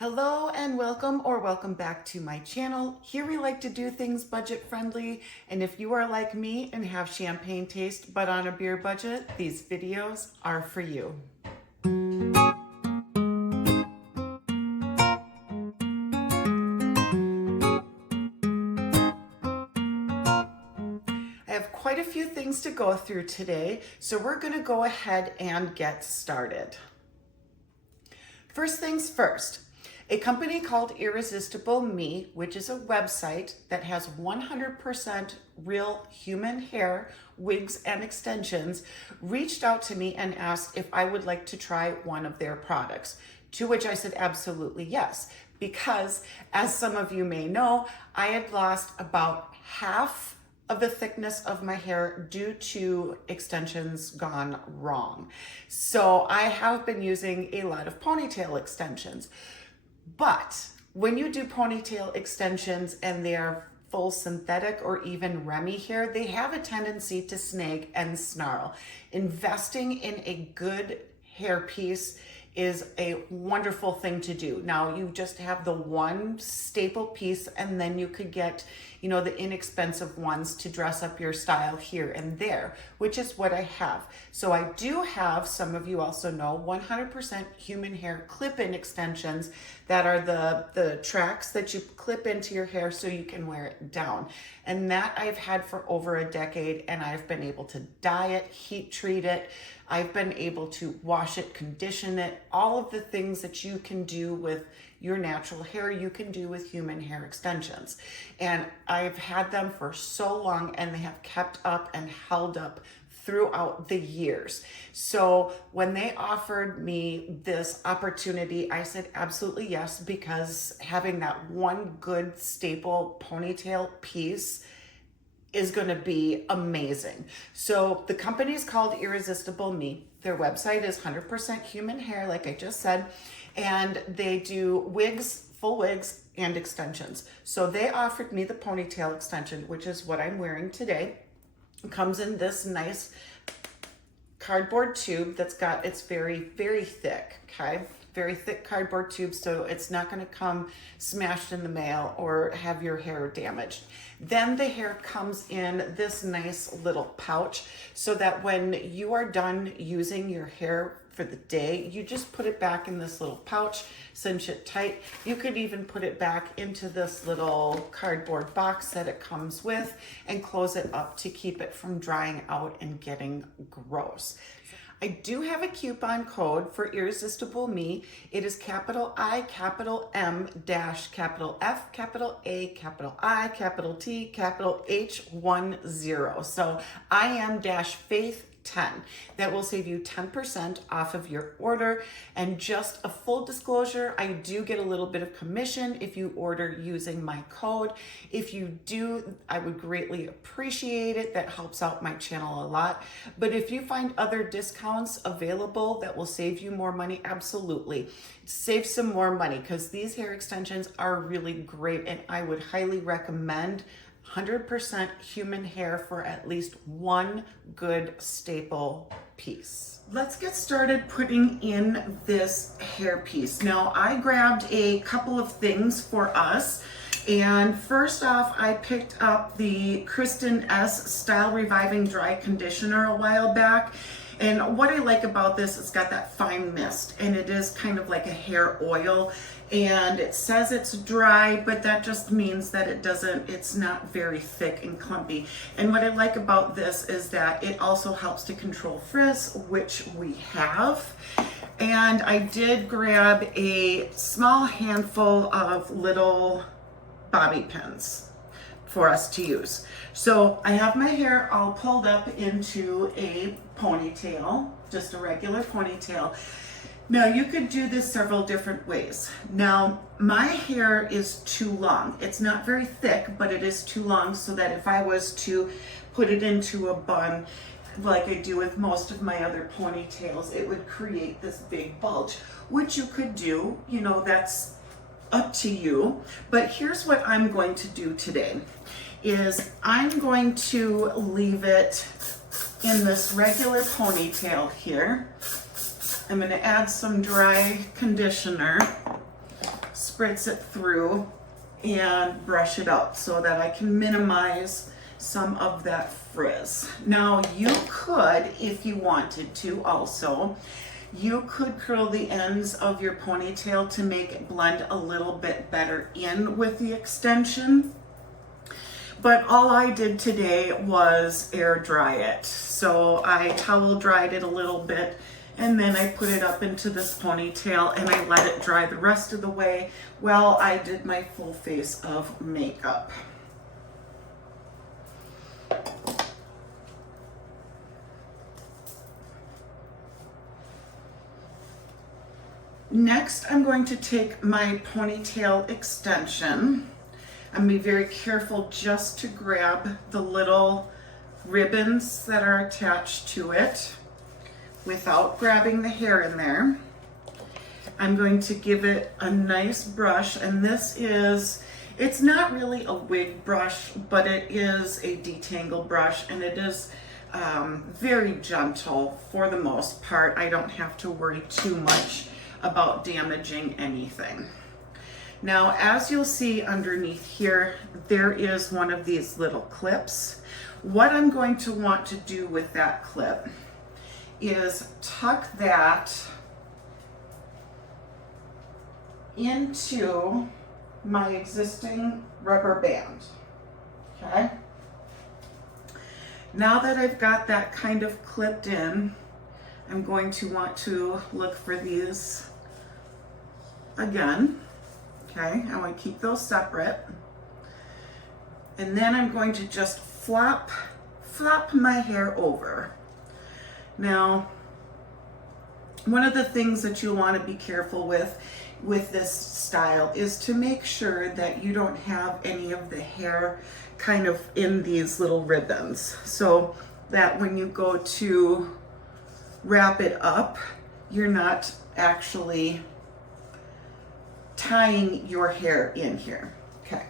Hello and welcome or welcome back to my channel. Here we like to do things budget friendly, and if you are like me and have champagne taste but on a beer budget, these videos are for you. I have quite a few things to go through today, so we're going to go ahead and get started. First things first. A company called Irresistible Me, which is a website that has 100% real human hair, wigs, and extensions, reached out to me and asked if I would like to try one of their products, to which I said absolutely yes, because as some of you may know, I had lost about half of the thickness of my hair due to extensions gone wrong. So I have been using a lot of ponytail extensions. But when you do ponytail extensions and they are full synthetic or even Remy hair, they have a tendency to snag and snarl. Investing in a good hairpiece is a wonderful thing to do. Now you just have the one staple piece, and then you could get, the inexpensive ones to dress up your style here and there, which is what I have. So I do have, some of you also know, 100% human hair clip-in extensions that are the tracks that you clip into your hair so you can wear it down. And that I've had for over a decade, and I've been able to dye it, heat treat it. I've been able to wash it, condition it, all of the things that you can do with your natural hair, you can do with human hair extensions. And I've had them for so long, and they have kept up and held up throughout the years. So when they offered me this opportunity, I said absolutely yes, because having that one good staple ponytail piece is going to be amazing. So the company is called Irresistible Me. Their website is 100% human hair, like I just said, and they do wigs, full wigs, and extensions. So they offered me the ponytail extension, which is what I'm wearing today. It comes in this nice cardboard tube it's very, very thick, okay? Very thick cardboard tube, so it's not going to come smashed in the mail or have your hair damaged. Then the hair comes in this nice little pouch, so that when you are done using your hair for the day, you just put it back in this little pouch, cinch it tight. You could even put it back into this little cardboard box that it comes with and close it up to keep it from drying out and getting gross. I do have a coupon code for Irresistible Me. It is capital I, capital M, dash, capital F, capital A, capital I, capital T, capital H10. So I am dash Faith 10. That will save you 10% off of your order. And just a full disclosure, I do get a little bit of commission if you order using my code. If you do, I would greatly appreciate it. That helps out my channel a lot. But if you find other discounts available that will save you more money, absolutely. Save some more money, because these hair extensions are really great, and I would highly recommend 100% human hair for at least one good staple piece. Let's get started putting in this hair piece. Now, I grabbed a couple of things for us. And first off, I picked up the Kristen S Style Reviving Dry Conditioner a while back. And what I like about this, it's got that fine mist, and it is kind of like a hair oil. And it says it's dry, but that just means that it's not very thick and clumpy. And what I like about this is that it also helps to control frizz, which we have. And I did grab a small handful of little bobby pins for us to use. So I have my hair all pulled up into a ponytail, just a regular ponytail. Now you could do this several different ways. Now my hair is too long. It's not very thick, but it is too long, so that if I was to put it into a bun like I do with most of my other ponytails, it would create this big bulge, which you could do, that's up to you. But here's what I'm going to do today is I'm going to leave it in this regular ponytail here. I'm going to add some dry conditioner spritz it through and brush it out so that I can minimize some of that frizz. Now you could, if you wanted to also, you could curl the ends of your ponytail to make it blend a little bit better in with the extension. But all I did today was air dry it. So I towel dried it a little bit, and then I put it up into this ponytail and I let it dry the rest of the way while I did my full face of makeup. Next, I'm going to take my ponytail extension. I'm going to be very careful just to grab the little ribbons that are attached to it without grabbing the hair in there. I'm going to give it a nice brush, and this is, it's not really a wig brush, but it is a detangle brush, and it is very gentle for the most part. I don't have to worry too much about damaging anything. Now, as you'll see underneath here, there is one of these little clips. What I'm going to want to do with that clip is tuck that into my existing rubber band, okay? Now that I've got that kind of clipped in, I'm going to want to look for these again. Okay, I want to keep those separate. And then I'm going to just flop my hair over. Now, one of the things that you'll want to be careful with this style is to make sure that you don't have any of the hair kind of in these little ribbons, so that when you go to wrap it up, you're not actually tying your hair in here. Okay,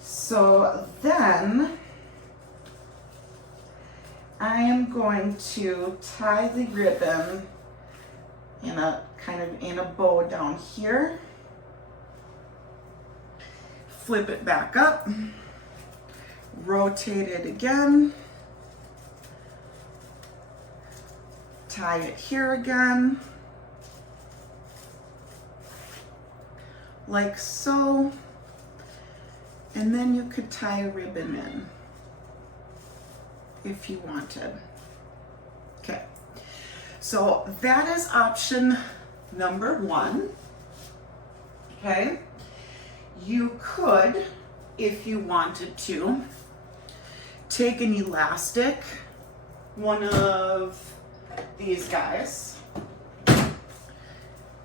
so then I am going to tie the ribbon in a kind of in a bow down here, flip it back up, rotate it again, tie it here again, like so, and then you could tie a ribbon in if you wanted. Okay, so that is option number one. Okay, you could, if you wanted to, take an elastic, one of these guys,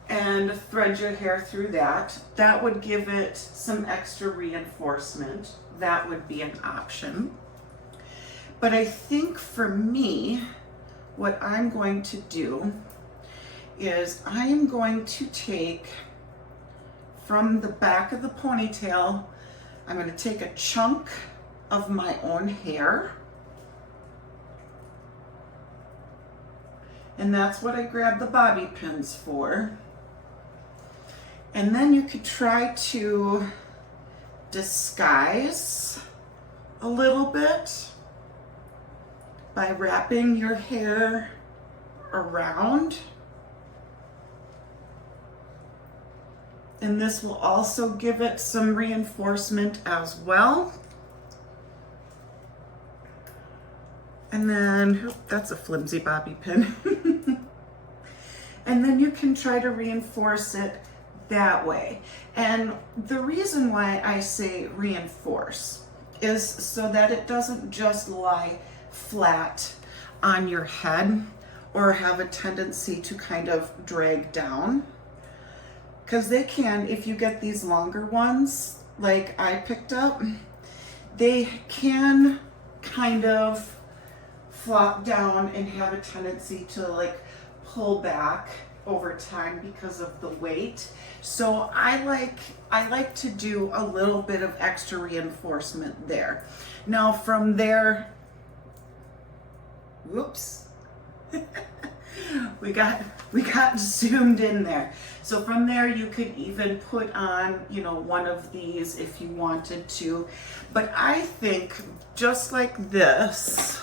and thread your hair through that. That would give it some extra reinforcement. That would be an option. But I think for me, what I'm going to do is I am going to take from the back of the ponytail, I'm going to take a chunk of my own hair. And that's what I grabbed the bobby pins for. And then you could try to disguise a little bit by wrapping your hair around. And this will also give it some reinforcement as well. And then, that's a flimsy bobby pin. And then you can try to reinforce it that way. And the reason why I say reinforce is so that it doesn't just lie flat on your head or have a tendency to kind of drag down. Because they can, if you get these longer ones, like I picked up, they can kind of flop down and have a tendency to like pull back over time because of the weight. So I like to do a little bit of extra reinforcement there. Now from there, whoops, we got we got zoomed in there. So from there you could even put on, you know, one of these if you wanted to. But I think just like this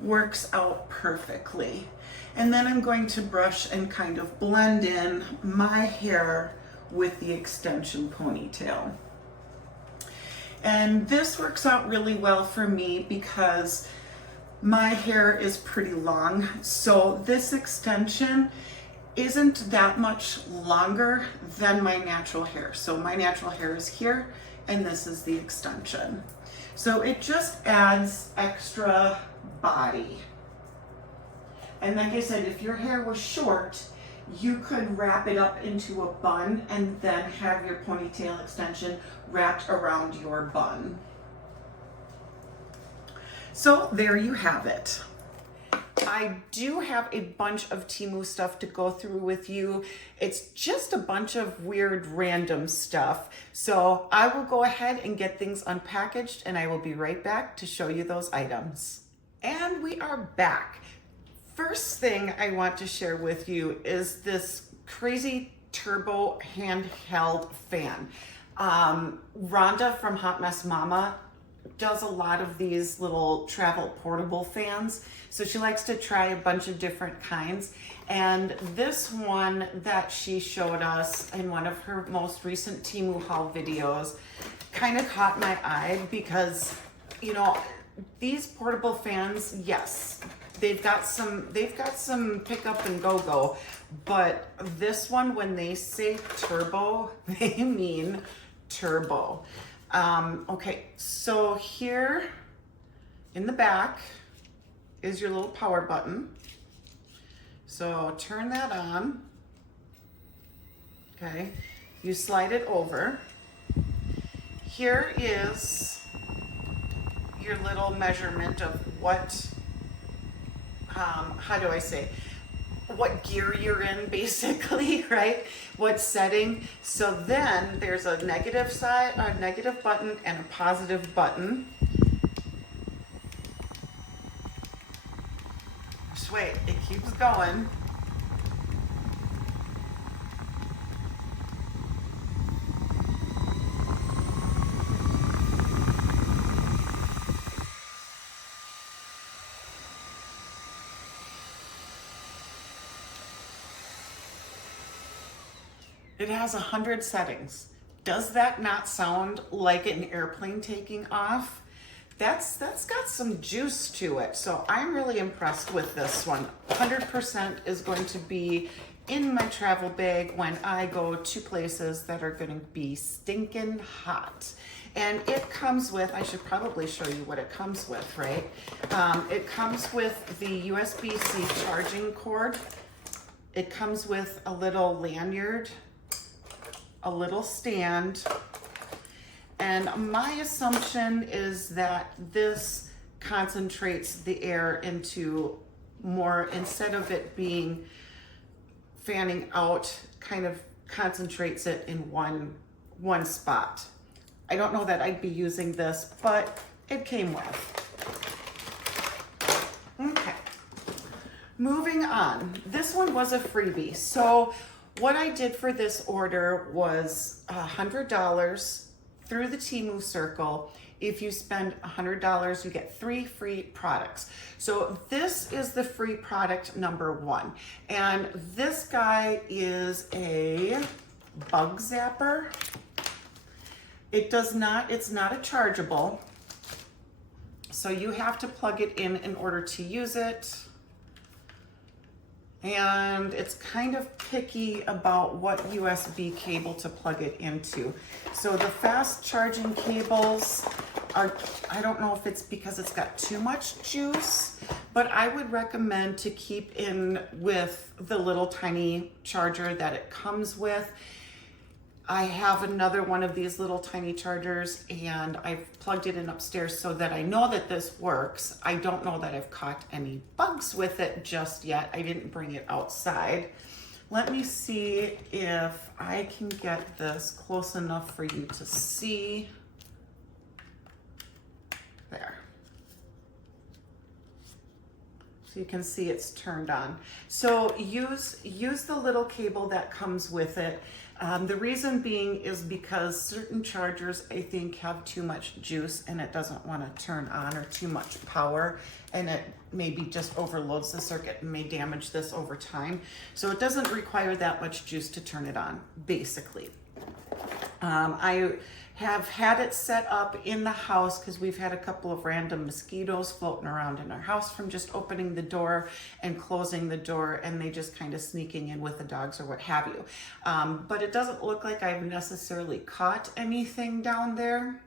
works out perfectly. And then I'm going to brush and kind of blend in my hair with the extension ponytail. And this works out really well for me because my hair is pretty long, so this extension isn't that much longer than my natural hair. So my natural hair is here, and this is the extension. So it just adds extra body. And like I said, if your hair was short, you could wrap it up into a bun and then have your ponytail extension wrapped around your bun. So there you have it. I do have a bunch of Temu stuff to go through with you. It's just a bunch of weird random stuff. So I will go ahead and get things unpackaged and I will be right back to show you those items. And we are back. First thing I want to share with you is this crazy turbo handheld fan. Rhonda from Hot Mess Mama does a lot of these little travel portable fans. So she likes to try a bunch of different kinds. And this one that she showed us in one of her most recent Temu haul videos kind of caught my eye because, you know, these portable fans, yes, they've got some pick up and go, but this one, when they say turbo, they mean turbo. Okay, so here in the back is your little power button. So turn that on. Okay, you slide it over. Here is your little measurement of what, how do I say, what gear you're in basically, right? What setting. So then there's a negative side, a negative button and a positive button. Just wait, it keeps going. It has 100 settings. Does that not sound like an airplane taking off? That's got some juice to it. So I'm really impressed with this one. 100% is going to be in my travel bag when I go to places that are going to be stinking hot. And it comes with, I should probably show you what it comes with, right? It comes with the USB-C charging cord. It comes with a little lanyard, a little stand, and my assumption is that this concentrates the air into more, instead of it being fanning out, kind of concentrates it in one spot. I don't know that I'd be using this, but it came with. Okay, moving on. This one was a freebie. So what I did for this order was $100 through the Temu Circle. If you spend $100, you get 3 free products. So this is the free product number 1. And this guy is a bug zapper. It's not a chargeable. So you have to plug it in order to use it. And it's kind of picky about what USB cable to plug it into. So the fast charging cables are, I don't know if it's because it's got too much juice, but I would recommend to keep in with the little tiny charger that it comes with. I have another one of these little tiny chargers and I've plugged it in upstairs so that I know that this works. I don't know that I've caught any bugs with it just yet. I didn't bring it outside. Let me see if I can get this close enough for you to see. There. So you can see it's turned on. So use the little cable that comes with it. The reason being is because certain chargers, I think, have too much juice and it doesn't want to turn on, or too much power, and it maybe just overloads the circuit and may damage this over time. So it doesn't require that much juice to turn it on, basically. I have had it set up in the house because we've had a couple of random mosquitoes floating around in our house from just opening the door and closing the door, and they just kind of sneaking in with the dogs or what have you. But it doesn't look like I've necessarily caught anything down there.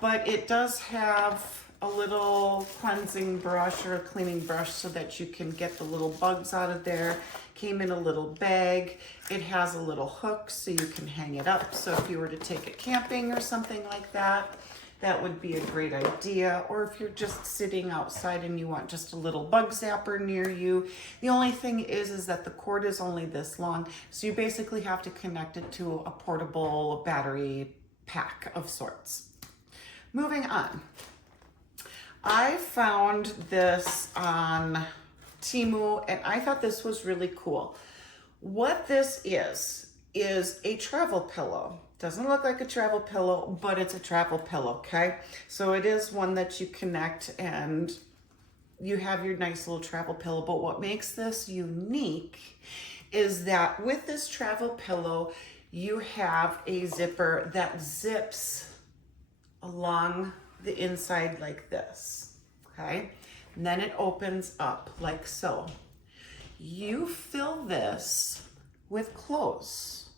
But it does have a little cleansing brush or a cleaning brush so that you can get the little bugs out of there. Came in a little bag. It has a little hook so you can hang it up. So if you were to take it camping or something like that, that would be a great idea. Or if you're just sitting outside and you want just a little bug zapper near you. The only thing is that the cord is only this long. So you basically have to connect it to a portable battery pack of sorts. Moving on. I found this on Temu and I thought this was really cool. What this is a travel pillow. Doesn't look like a travel pillow, but it's a travel pillow, okay? So it is one that you connect and you have your nice little travel pillow. But what makes this unique is that with this travel pillow, you have a zipper that zips along the inside like this, okay? And then it opens up like so. You fill this with clothes,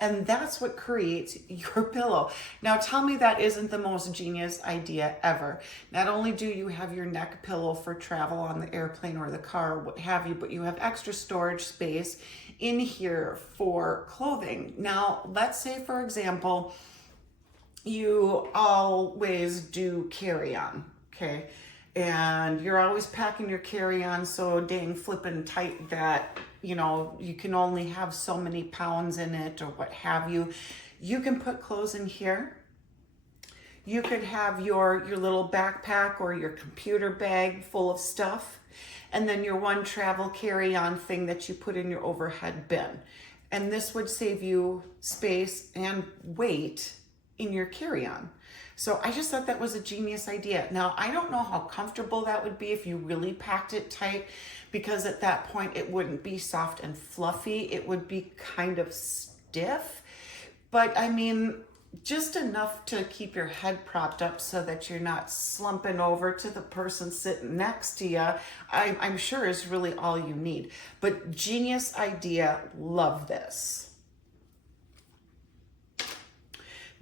and that's what creates your pillow. Now tell me that isn't the most genius idea ever. Not only do you have your neck pillow for travel on the airplane or the car, what have you, but you have extra storage space in here for clothing. Now, let's say, for example, you always do carry-on, okay? And you're always packing your carry-on so dang flippin' tight that, you know, you can only have so many pounds in it or what have you. You can put clothes in here. You could have your little backpack or your computer bag full of stuff, and then your one travel carry-on thing that you put in your overhead bin. And this would save you space and weight in your carry-on. So I just thought that was a genius idea. Now, I don't know how comfortable that would be if you really packed it tight, because at that point it wouldn't be soft and fluffy. It would be kind of stiff. But I mean, just enough to keep your head propped up so that you're not slumping over to the person sitting next to you, I'm sure is really all you need. But genius idea, love this.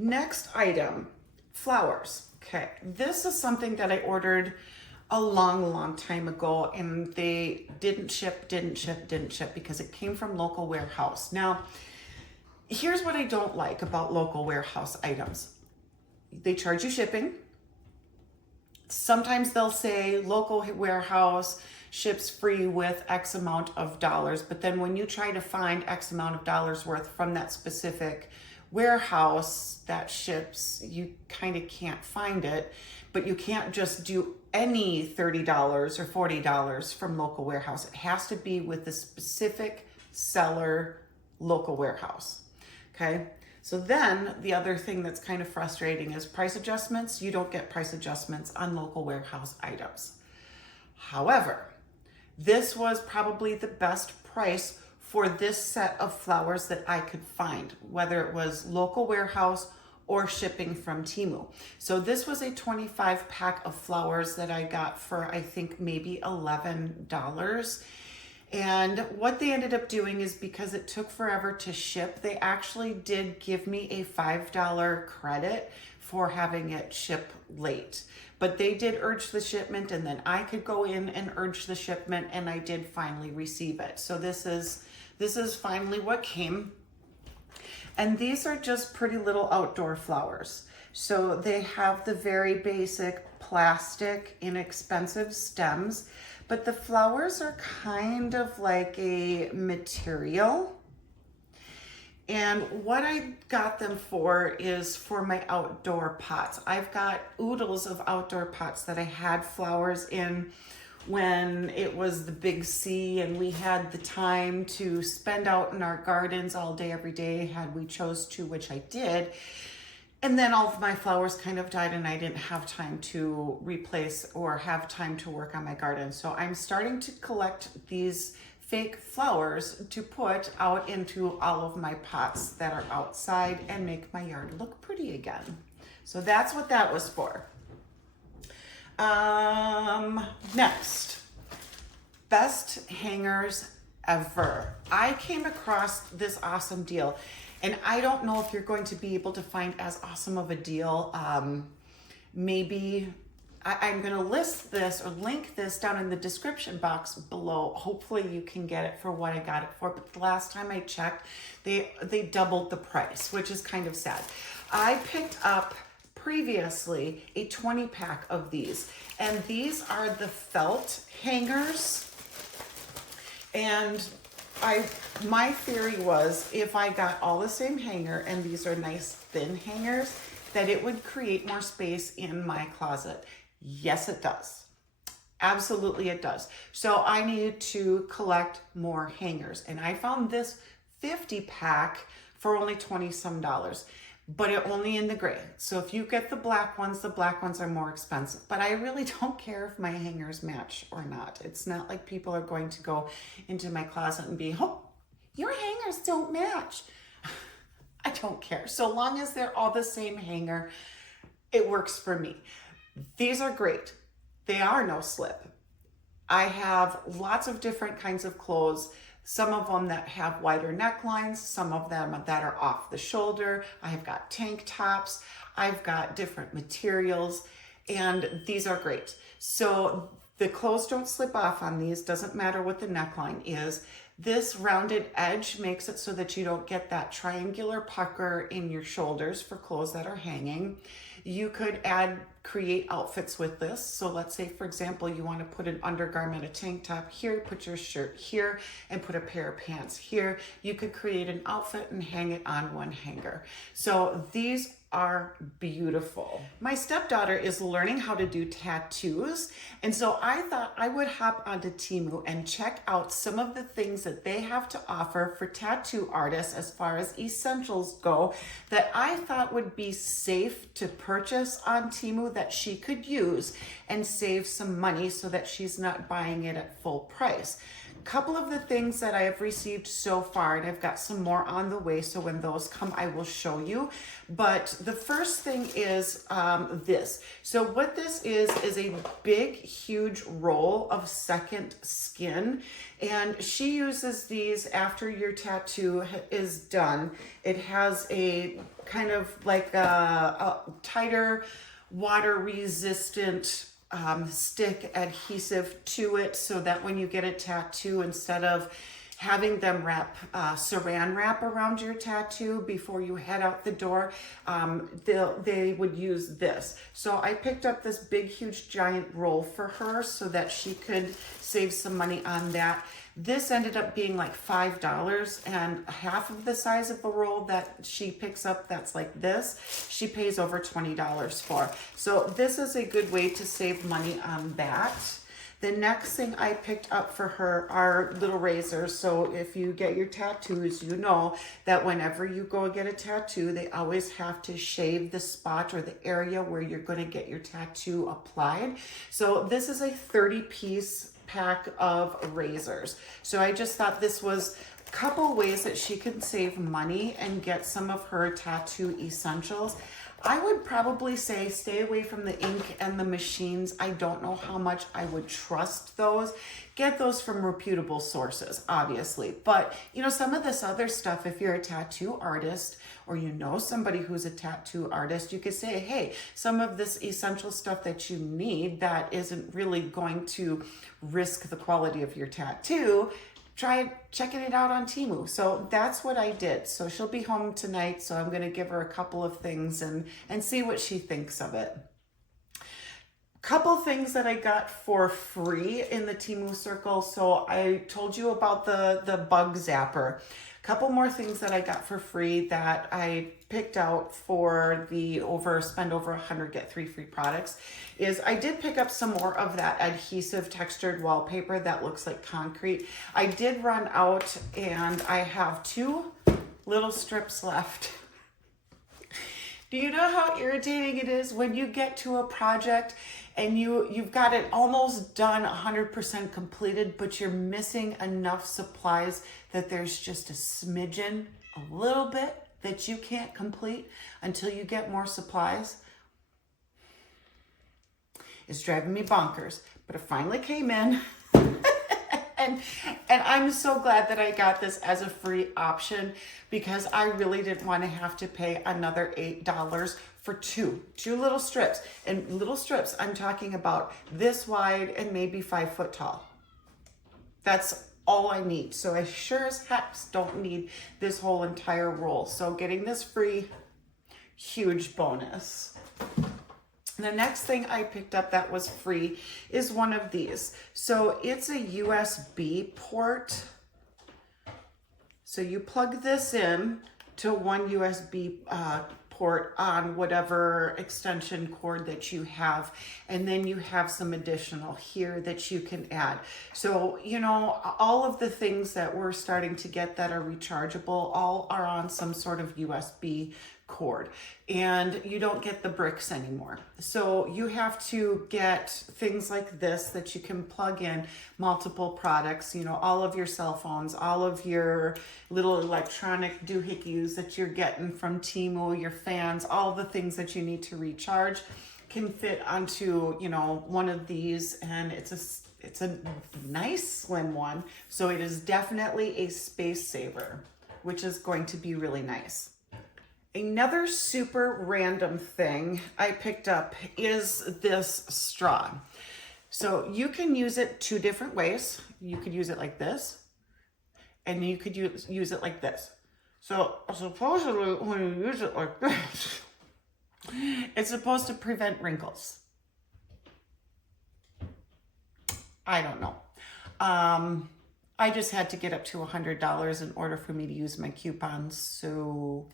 Next item, flowers. Okay, this is something that I ordered a long time ago, and they didn't ship because it came from local warehouse. Now, here's what I don't like about local warehouse items. They charge you shipping. Sometimes they'll say local warehouse ships free with X amount of dollars, but then when you try to find X amount of dollars worth from that specific warehouse that ships, you kind of can't find it. But you can't just do any $30 or $40 from local warehouse. It has to be with the specific seller local warehouse. Okay, so then the other thing that's kind of frustrating is price adjustments. You don't get price adjustments on local warehouse items. However, this was probably the best price for this set of flowers that I could find, whether it was local warehouse or shipping from Temu. So this was a 25 pack of flowers that I got for, I think, maybe $11. And what they ended up doing is, because it took forever to ship, they actually did give me a $5 credit for having it ship late. But they did urge the shipment, and then I could go in and urge the shipment, and I did finally receive it. So this is finally what came. And these are just pretty little outdoor flowers. So they have the very basic plastic, inexpensive stems, but the flowers are kind of like a material. And what I got them for is for my outdoor pots. I've got oodles of outdoor pots that I had flowers in when it was the big C and we had the time to spend out in our gardens all day, every day, had we chose to, which I did. And then all of my flowers kind of died and I didn't have time to replace or have time to work on my garden. So I'm starting to collect these fake flowers to put out into all of my pots that are outside and make my yard look pretty again. So that's what that was for. Next, best hangers ever. I came across this awesome deal. And I don't know if you're going to be able to find as awesome of a deal. Maybe I'm going to list this or link this down in the description box below. Hopefully you can get it for what I got it for. But the last time I checked, they doubled the price, which is kind of sad. I picked up previously a 20 pack of these. And these are the felt hangers. And my theory was if I got all the same hanger, and these are nice thin hangers, that it would create more space in my closet. Yes, it does. Absolutely it does. So I needed to collect more hangers, and I found this 50 pack for only $20 some, but it only in the gray. So if you get the black ones are more expensive, but I really don't care if my hangers match or not. It's not like people are going to go into my closet and be, oh, your hangers don't match. I don't care. So long as they're all the same hanger, it works for me. These are great. They are no slip. I have lots of different kinds of clothes. Some of them that have wider necklines, some of them that are off the shoulder. I have got tank tops. I've got different materials, and these are great. So the clothes don't slip off on these, doesn't matter what the neckline is. This rounded edge makes it so that you don't get that triangular pucker in your shoulders for clothes that are hanging. You could create outfits with this. So let's say, for example, you want to put an undergarment, a tank top here, put your shirt here, and put a pair of pants here. You could create an outfit and hang it on one hanger. So these are beautiful. My stepdaughter is learning how to do tattoos, and so I thought I would hop onto Temu and check out some of the things that they have to offer for tattoo artists as far as essentials go that I thought would be safe to purchase on Temu that she could use and save some money so that she's not buying it at full price. Couple of the things that I have received so far, and I've got some more on the way, so when those come I will show you. But the first thing is this. So what this is a big huge roll of second skin, and she uses these after your tattoo is done. It has a kind of like a tighter water resistant stick adhesive to it, so that when you get a tattoo, instead of having them wrap saran wrap around your tattoo before you head out the door, they would use this. So I picked up this big huge giant roll for her so that she could save some money on that. This ended up being like $5, and half of the size of the roll that she picks up that's like this, she pays over $20 for. So this is a good way to save money on that. The next thing I picked up for her are little razors. So if you get your tattoos, you know that whenever you go get a tattoo, they always have to shave the spot or the area where you're going to get your tattoo applied. So this is a 30-piece pack of razors. So I just thought this was a couple ways that she can save money and get some of her tattoo essentials. I would probably say stay away from the ink and the machines. I don't know how much I would trust those. Get those from reputable sources, obviously. But, you know, some of this other stuff, if you're a tattoo artist or you know somebody who's a tattoo artist, you could say, hey, some of this essential stuff that you need that isn't really going to risk the quality of your tattoo, try checking it out on Temu. So that's what I did. So she'll be home tonight, so I'm gonna give her a couple of things and see what she thinks of it. Couple things that I got for free in the Temu circle. So I told you about the bug zapper. A Couple more things that I got for free that I picked out for the spend over 100 get 3 free products is I did pick up some more of that adhesive textured wallpaper that looks like concrete. I did run out and I have 2 little strips left. Do you know how irritating it is when you get to a project and you've got it almost done, 100% completed, but you're missing enough supplies that there's just a smidgen, a little bit that you can't complete until you get more supplies? It's driving me bonkers, but it finally came in. And I'm so glad that I got this as a free option because I really didn't want to have to pay another $8 for two little strips. And little strips, I'm talking about this wide and maybe 5 foot tall. That's all I need. So I sure as heck don't need this whole entire roll. So getting this free, huge bonus. The next thing I picked up that was free is one of these. So it's a USB port. So you plug this in to one USB port on whatever extension cord that you have, and then you have some additional here that you can add. So, you know, all of the things that we're starting to get that are rechargeable all are on some sort of USB cord, and you don't get the bricks anymore. So you have to get things like this that you can plug in multiple products, you know, all of your cell phones, all of your little electronic doohickeys that you're getting from Temu, your fans, all the things that you need to recharge can fit onto, you know, one of these, and it's a nice slim one. So it is definitely a space saver, which is going to be really nice. Another super random thing I picked up is this straw. So you can use it 2 different ways. You could use it like this, and you could use it like this. So supposedly when you use it like this, it's supposed to prevent wrinkles. I don't know. I just had to get up to $100 in order for me to use my coupons. So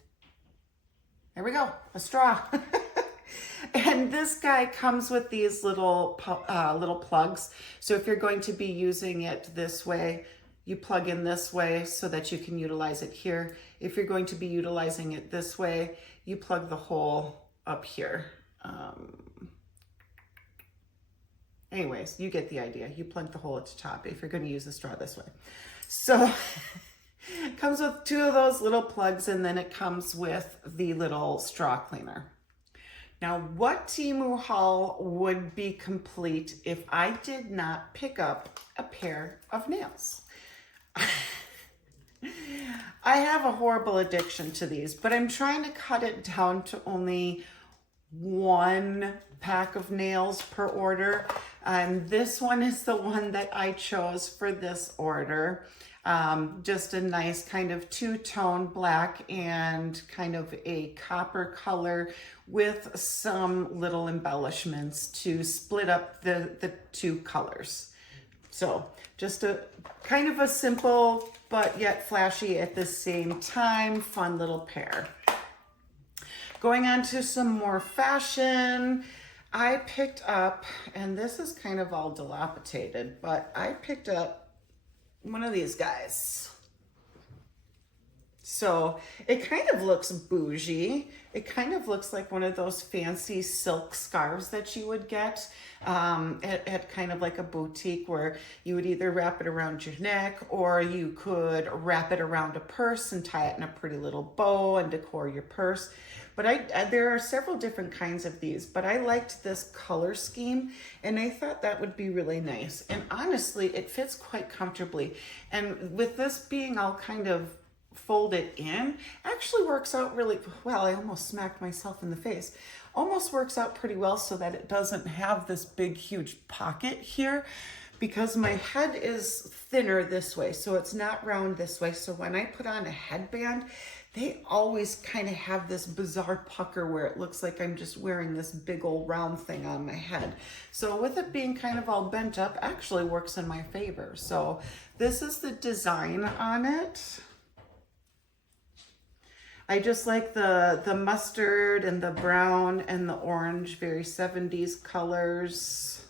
there we go, a straw. And this guy comes with these little plugs. So if you're going to be using it this way, you plug in this way so that you can utilize it here. If you're going to be utilizing it this way, you plug the hole up here. Anyways, you get the idea. You plug the hole at the top if you're going to use the straw this way. So it comes with 2 of those little plugs, and then it comes with the little straw cleaner. Now, what Temu haul would be complete if I did not pick up a pair of nails? I have a horrible addiction to these, but I'm trying to cut it down to only 1 pack of nails per order. And this one is the one that I chose for this order. Just a nice kind of 2-tone black and kind of a copper color with some little embellishments to split up the 2 colors. So just a kind of a simple but yet flashy at the same time, fun little pair. Going on to some more fashion, I picked up, and this is kind of all dilapidated, but I picked up one of these guys. So it kind of looks bougie. It kind of looks like one of those fancy silk scarves that you would get at kind of like a boutique, where you would either wrap it around your neck or you could wrap it around a purse and tie it in a pretty little bow and decor your purse. But there are several different kinds of these, but I liked this color scheme and I thought that would be really nice. And honestly, it fits quite comfortably. And with this being all kind of folded in, actually works out really well. I almost smacked myself in the face. Almost works out pretty well so that it doesn't have this big, huge pocket here, because my head is thinner this way, so it's not round this way. So when I put on a headband, they always kind of have this bizarre pucker where it looks like I'm just wearing this big old round thing on my head. So with it being kind of all bent up, actually works in my favor. So this is the design on it. I just like the mustard and the brown and the orange, very 70s colors.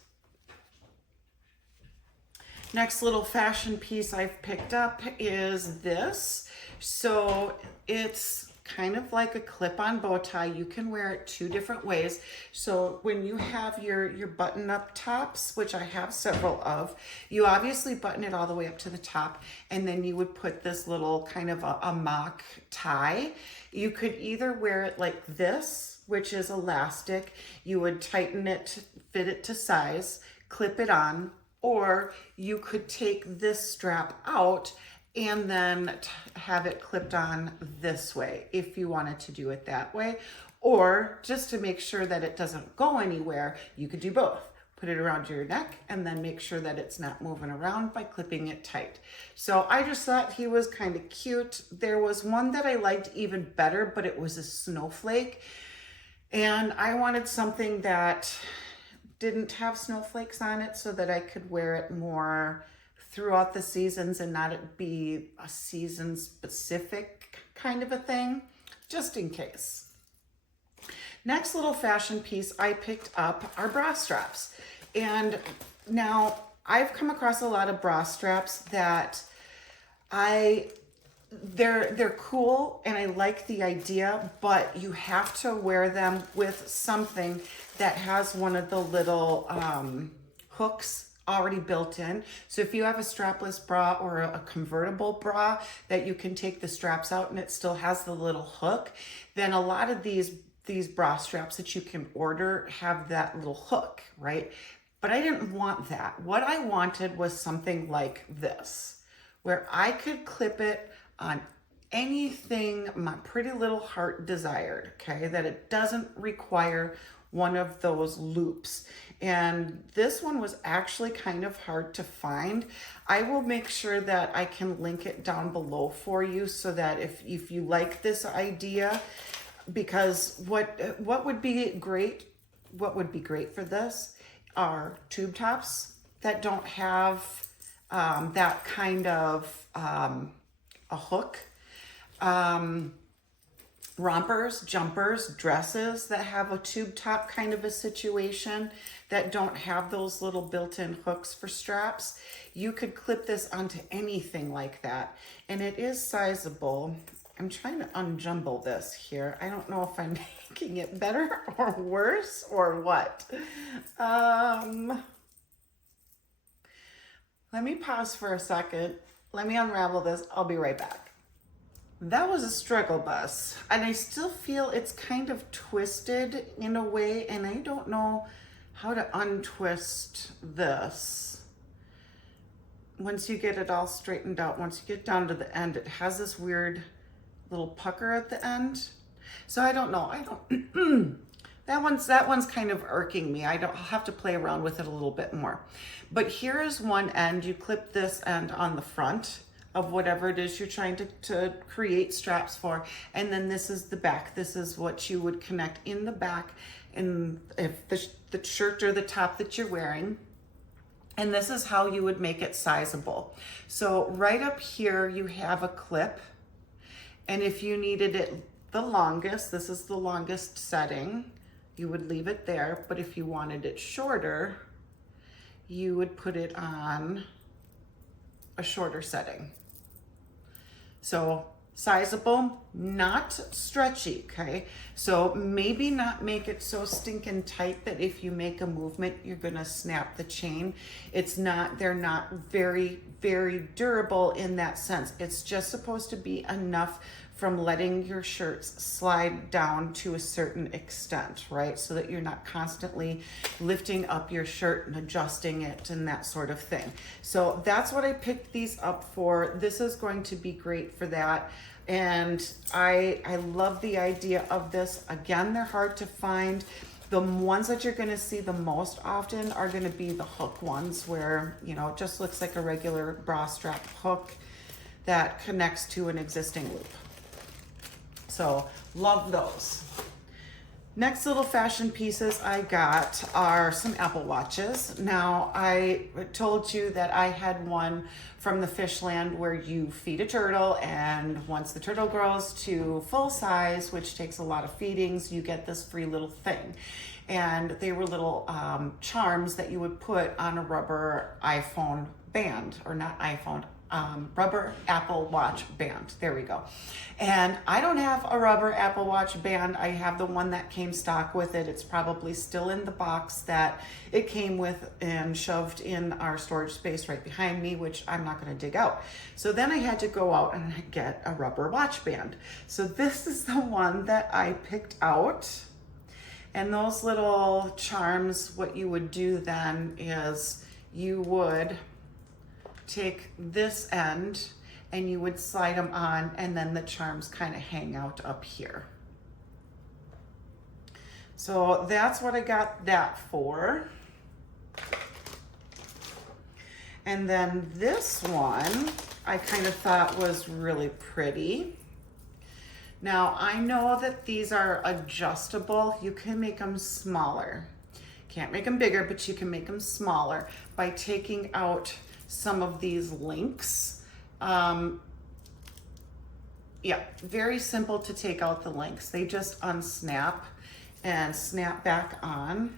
Next little fashion piece I've picked up is this. So it's kind of like a clip-on bow tie. You can wear it two different ways. So when you have your button-up tops, which I have several of, you obviously button it all the way up to the top, and then you would put this little kind of a mock tie. You could either wear it like this, which is elastic. You would tighten it, fit it to size, clip it on, or you could take this strap out and then have it clipped on this way if you wanted to do it that way. Or just to make sure that it doesn't go anywhere, you could do both. Put it around your neck and then make sure that it's not moving around by clipping it tight. So I just thought he was kind of cute. There was one that I liked even better, but it was a snowflake. And I wanted something that didn't have snowflakes on it so that I could wear it more throughout the seasons and not it be a season specific kind of a thing, just in case. Next little fashion piece I picked up are bra straps. And now I've come across a lot of bra straps that they're cool and I like the idea, but you have to wear them with something that has one of the little hooks already built in. So if you have a strapless bra or a convertible bra that you can take the straps out and it still has the little hook, then a lot of these bra straps that you can order have that little hook, right? But I didn't want that. What I wanted was something like this, where I could clip it on anything my pretty little heart desired, okay? That it doesn't require one of those loops. And this one was actually kind of hard to find. I will make sure that I can link it down below for you so that if you like this idea, because what would be great for this are tube tops that don't have that kind of a hook. Rompers, jumpers, dresses that have a tube top kind of a situation that don't have those little built-in hooks for straps. You could clip this onto anything like that. And it is sizable. I'm trying to unjumble this here. I don't know if I'm making it better or worse or what. Let me pause for a second. Let me unravel this. I'll be right back. That was a struggle bus, and I still feel it's kind of twisted in a way, and I don't know how to untwist this. Once you get it all straightened out, once you get down to the end, it has this weird little pucker at the end. So I don't know. That one's kind of irking me. I'll have to play around with it a little bit more. But here is one end. You clip this end on the front of whatever it is you're trying to create straps for. And then this is the back. This is what you would connect in the back, and if the shirt or the top that you're wearing. And this is how you would make it sizable. So right up here, you have a clip. And if you needed it the longest, this is the longest setting, you would leave it there. But if you wanted it shorter, you would put it on a shorter setting. So sizable, not stretchy, okay? So maybe not make it so stinking tight that if you make a movement, you're gonna snap the chain. They're not very, very durable in that sense. It's just supposed to be enough from letting your shirts slide down to a certain extent, right? So that you're not constantly lifting up your shirt and adjusting it and that sort of thing. So that's what I picked these up for. This is going to be great for that. And I love the idea of this. Again, they're hard to find. The ones that you're gonna see the most often are gonna be the hook ones where, you know, it just looks like a regular bra strap hook that connects to an existing loop. So love those. Next little fashion pieces I got are some Apple Watches. Now, I told you that I had one from the Fishland where you feed a turtle, and once the turtle grows to full size, which takes a lot of feedings, you get this free little thing. And they were little charms that you would put on a rubber iPhone band, or not iPhone, rubber Apple Watch band. There we go. And I don't have a rubber Apple Watch band. I have the one that came stock with it. It's probably still in the box that it came with and shoved in our storage space right behind me, which I'm not going to dig out. So then I had to go out and get a rubber watch band. So this is the one that I picked out. And those little charms, what you would do then is you would take this end and you would slide them on, and then the charms kind of hang out up here. So that's what I got that for. And then this one I kind of thought was really pretty. Now I know that these are adjustable. You can make them smaller. Can't make them bigger, but you can make them smaller by taking out some of these links. Yeah, very simple to take out the links. They just unsnap and snap back on.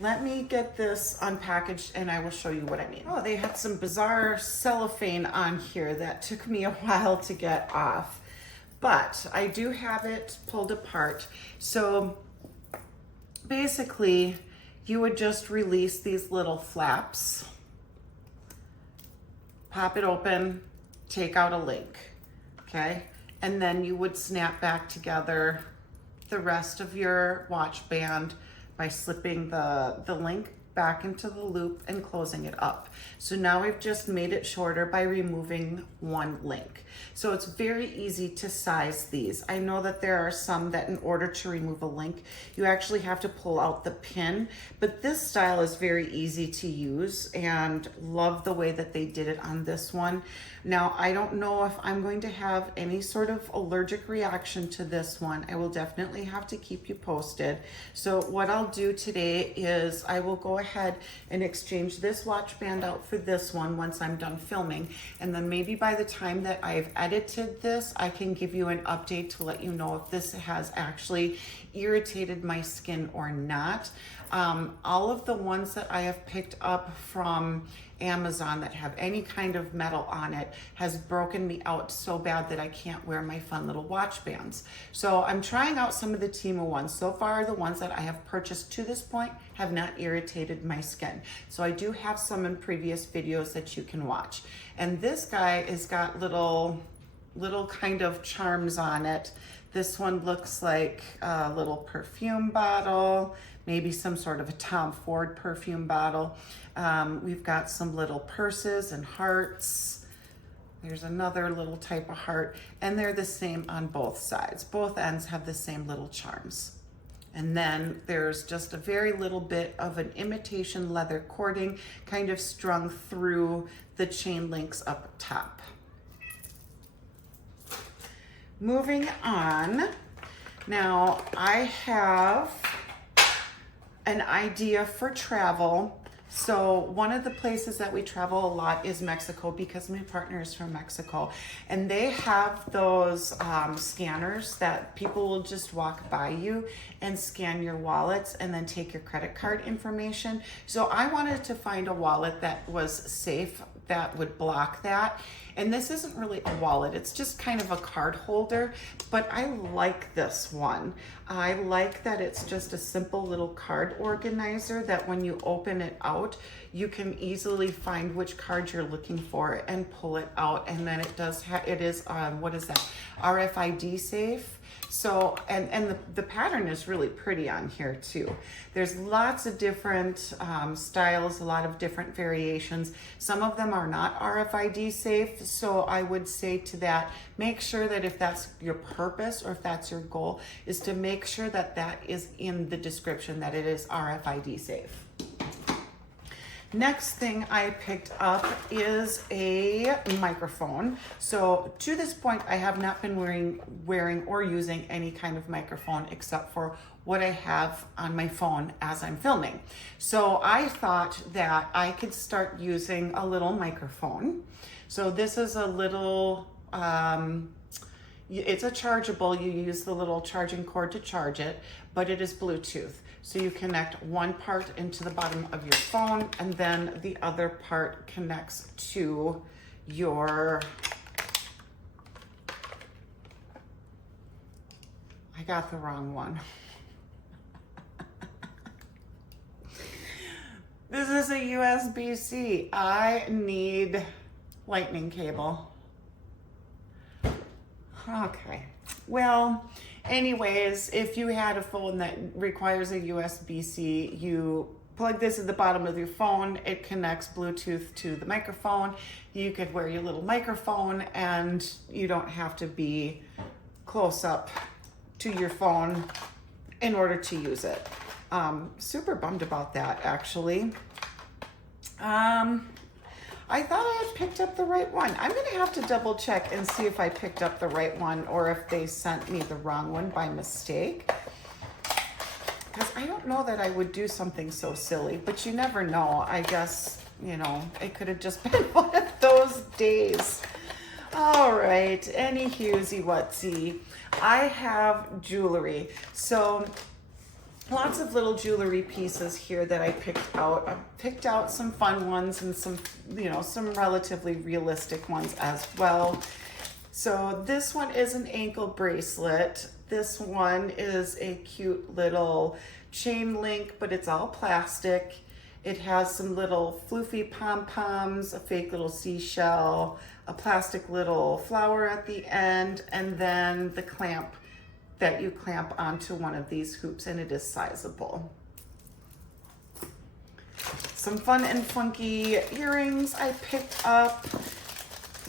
Let me get this unpackaged and I will show you what I mean. Oh, they had some bizarre cellophane on here that took me a while to get off, but I do have it pulled apart. So basically you would just release these little flaps, pop it open, take out a link, okay? And then you would snap back together the rest of your watch band by slipping the link back into the loop and closing it up. So now we've just made it shorter by removing one link. So it's very easy to size these. I know that there are some that in order to remove a link, you actually have to pull out the pin, but this style is very easy to use and love the way that they did it on this one. Now, I don't know if I'm going to have any sort of allergic reaction to this one. I will definitely have to keep you posted. So what I'll do today is I will go ahead and exchange this watch band out for this one once I'm done filming. And then maybe by the time that I've edited this, I can give you an update to let you know if this has actually irritated my skin or not. All of the ones that I have picked up from Amazon that have any kind of metal on it has broken me out so bad that I can't wear my fun little watch bands. So I'm trying out some of the Temu ones. So far, the ones that I have purchased to this point have not irritated my skin. So I do have some in previous videos that you can watch. And this guy has got little kind of charms on it. This one looks like a little perfume bottle, maybe some sort of a Tom Ford perfume bottle. We've got some little purses and hearts. There's another little type of heart, and they're the same on both sides. Both ends have the same little charms. And then there's just a very little bit of an imitation leather cording kind of strung through the chain links up top. Moving on, now I have an idea for travel. So one of the places that we travel a lot is Mexico because my partner is from Mexico, and they have those scanners that people will just walk by you and scan your wallets and then take your credit card information. So I wanted to find a wallet that was safe, that would block that. And this isn't really a wallet, it's just kind of a card holder, but I like this one. I like that it's just a simple little card organizer that when you open it out, you can easily find which card you're looking for and pull it out. And then it does it is, what is that? RFID safe. So, and the pattern is really pretty on here too. There's lots of different styles, a lot of different variations. Some of them are not RFID safe. So I would say to that, make sure that if that's your purpose or if that's your goal, is to make sure that that is in the description, that it is RFID safe. Next thing I picked up is a microphone. So to this point, I have not been wearing or using any kind of microphone except for what I have on my phone as I'm filming. So I thought that I could start using a little microphone. So this is a little, it's a chargeable. You use the little charging cord to charge it, but it is Bluetooth. So you connect one part into the bottom of your phone, and then the other part connects to your, I got the wrong one. This is a USB-C. I need lightning cable. Okay, well, anyways, if you had a phone that requires a USB-C, you plug this at the bottom of your phone, it connects Bluetooth to the microphone. You could wear your little microphone and you don't have to be close up to your phone in order to use it. Super bummed about that, actually. I thought I had picked up the right one. I'm gonna have to double check and see if I picked up the right one or if they sent me the wrong one by mistake. Because I don't know that I would do something so silly, but you never know. I guess, you know, it could have just been one of those days. All right, any hughesy whatsy. I have jewelry. So lots of little jewelry pieces here that I picked out. I picked out some fun ones and some, you know, some relatively realistic ones as well. So this one is an ankle bracelet. This one is a cute little chain link, but it's all plastic. It has some little floofy pom-poms, a fake little seashell, a plastic little flower at the end, and then the clamp that you clamp onto one of these hoops, and it is sizable. Some fun and funky earrings I picked up.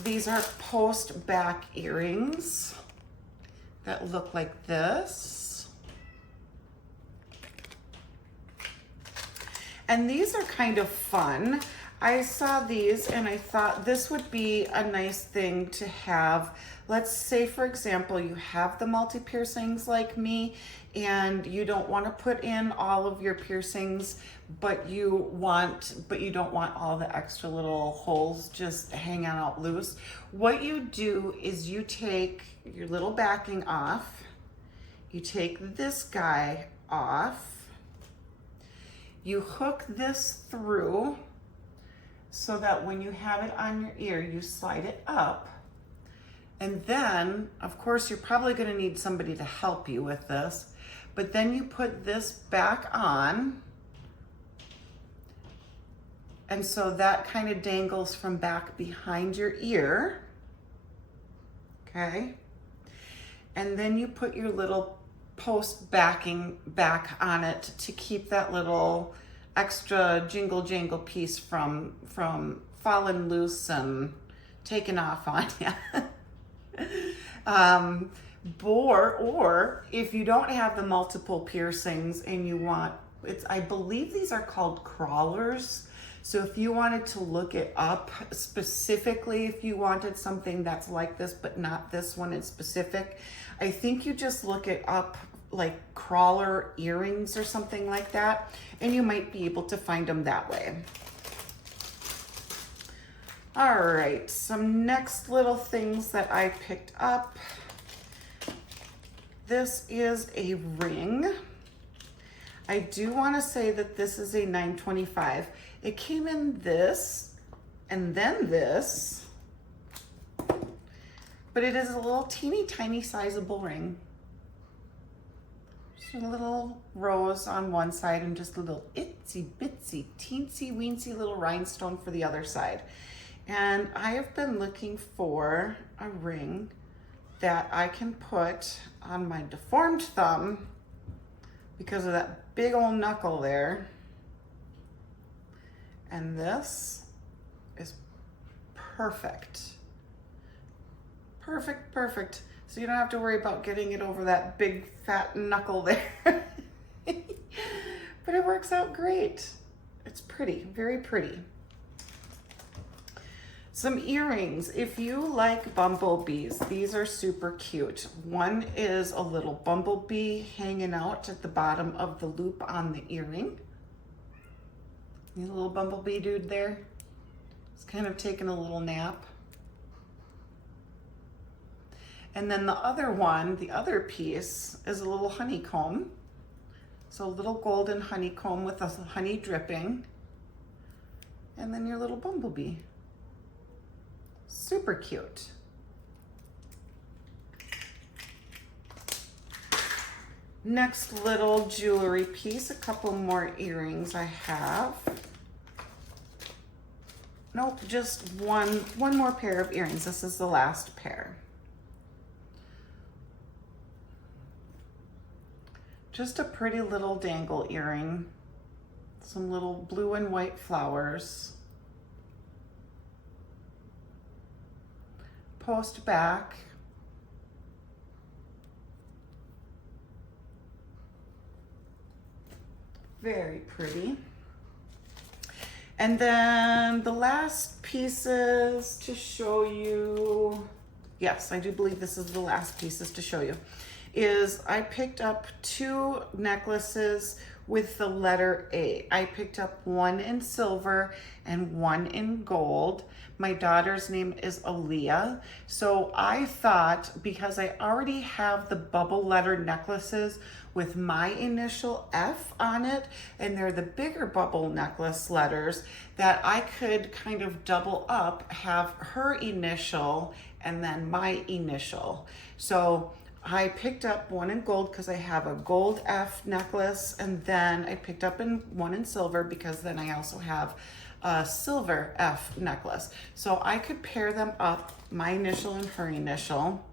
These are post back earrings that look like this. And these are kind of fun. I saw these and I thought this would be a nice thing to have. Let's say, for example, you have the multi-piercings like me and you don't want to put in all of your piercings, but you don't want all the extra little holes just hanging out loose. What you do is you take your little backing off, you take this guy off, you hook this through so that when you have it on your ear, you slide it up. And then, of course, you're probably gonna need somebody to help you with this, but then you put this back on, and so that kind of dangles from back behind your ear, okay? And then you put your little post backing back on it to keep that little extra jingle jangle piece from falling loose and taking off on you. Or if you don't have the multiple piercings and you want, I believe these are called crawlers. So if you wanted to look it up specifically, if you wanted something that's like this, but not this one in specific, I think you just look it up like crawler earrings or something like that, and you might be able to find them that way. All right, some next little things that I picked up. This is a ring. I do want to say that this is a 925. It came in this and then this, but it is a little teeny tiny sizable ring. Just a little rose on one side and just a little itsy bitsy teensy weensy little rhinestone for the other side. And I have been looking for a ring that I can put on my deformed thumb because of that big old knuckle there. And this is perfect. Perfect, perfect. So you don't have to worry about getting it over that big fat knuckle there. But it works out great. It's pretty, very pretty. Some earrings. If you like bumblebees, these are super cute. One is a little bumblebee hanging out at the bottom of the loop on the earring. You little bumblebee dude there. He's kind of taking a little nap. And then the other one, the other piece, is a little honeycomb. So a little golden honeycomb with a honey dripping. And then your little bumblebee. Super cute. Next little jewelry piece, a couple more earrings I have. Nope, just one more pair of earrings. This is the last pair. Just a pretty little dangle earring. Some little blue and white flowers. Post back. Very pretty. And then the last pieces to show you, yes, I do believe this is the last pieces to show you, is I picked up 2 necklaces with the letter A. I picked up one in silver and one in gold. My daughter's name is Aaliyah. So I thought, because I already have the bubble letter necklaces with my initial F on it, and they're the bigger bubble necklace letters, that I could kind of double up, have her initial and then my initial. So I picked up one in gold because I have a gold F necklace, and then I picked up one in silver because then I also have a silver F necklace. So I could pair them up, my initial and her initial.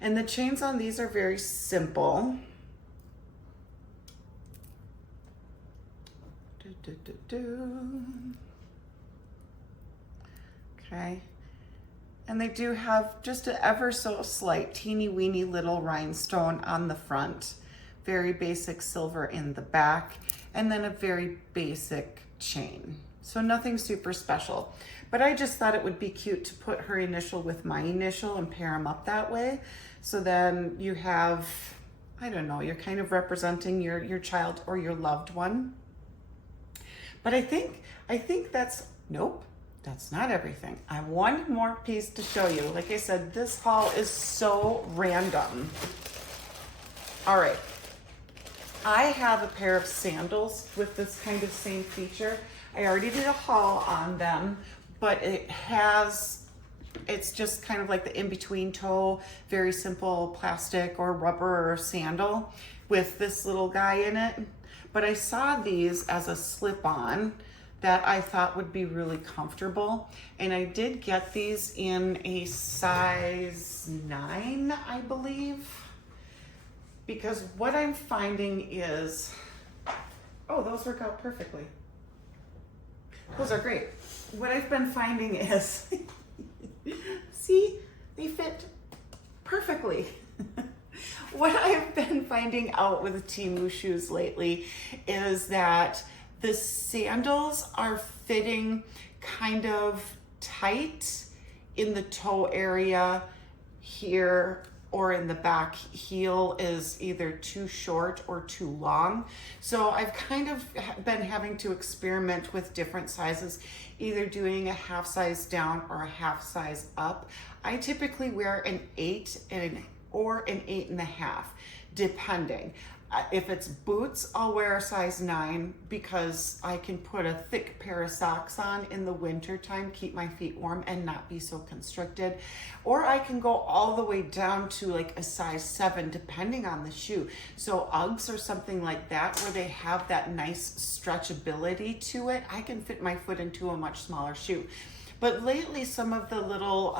And the chains on these are very simple. Okay. And they do have just an ever so slight teeny weeny little rhinestone on the front, very basic silver in the back, and then a very basic chain. So nothing super special, but I just thought it would be cute to put her initial with my initial and pair them up that way. So then you have, I don't know, you're kind of representing your child or your loved one. But I think that's, nope. That's not everything. I have one more piece to show you. Like I said, this haul is so random. All right. I have a pair of sandals with this kind of same feature. I already did a haul on them, but it's just kind of like the in-between toe, very simple plastic or rubber or sandal with this little guy in it. But I saw these as a slip-on that I thought would be really comfortable. And I did get these in a size 9, I believe. Because what I'm finding is, oh, those work out perfectly. Those are great. What I've been finding is, see, they fit perfectly. What I've been finding out with Temu shoes lately is that the sandals are fitting kind of tight in the toe area here, or in the back heel is either too short or too long. So I've kind of been having to experiment with different sizes, either doing a half size down or a half size up. I typically wear an 8 or an 8.5, depending. If it's boots, I'll wear a size 9 because I can put a thick pair of socks on in the winter time, keep my feet warm and not be so constricted. Or I can go all the way down to like a size 7 depending on the shoe. So Uggs or something like that where they have that nice stretchability to it, I can fit my foot into a much smaller shoe. But lately, some of the little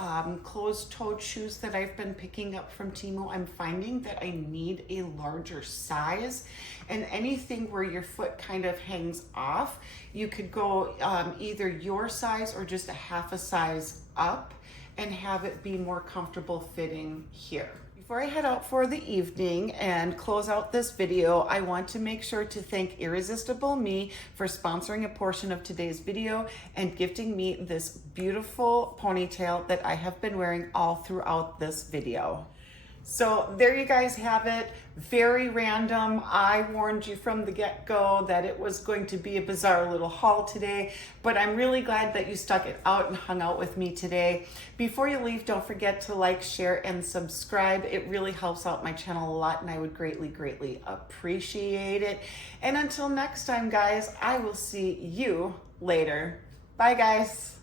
closed-toed shoes that I've been picking up from Temu, I'm finding that I need a larger size. And anything where your foot kind of hangs off, you could go either your size or just a half a size up and have it be more comfortable fitting here. Before I head out for the evening and close out this video, I want to make sure to thank Irresistible Me for sponsoring a portion of today's video and gifting me this beautiful ponytail that I have been wearing all throughout this video. So there you guys have it. Very random. I warned you from the get-go that it was going to be a bizarre little haul today, but I'm really glad that you stuck it out and hung out with me today. Before you leave, don't forget to like, share, and subscribe. It really helps out my channel a lot, and I would greatly, greatly appreciate it. And until next time, guys, I will see you later. Bye, guys.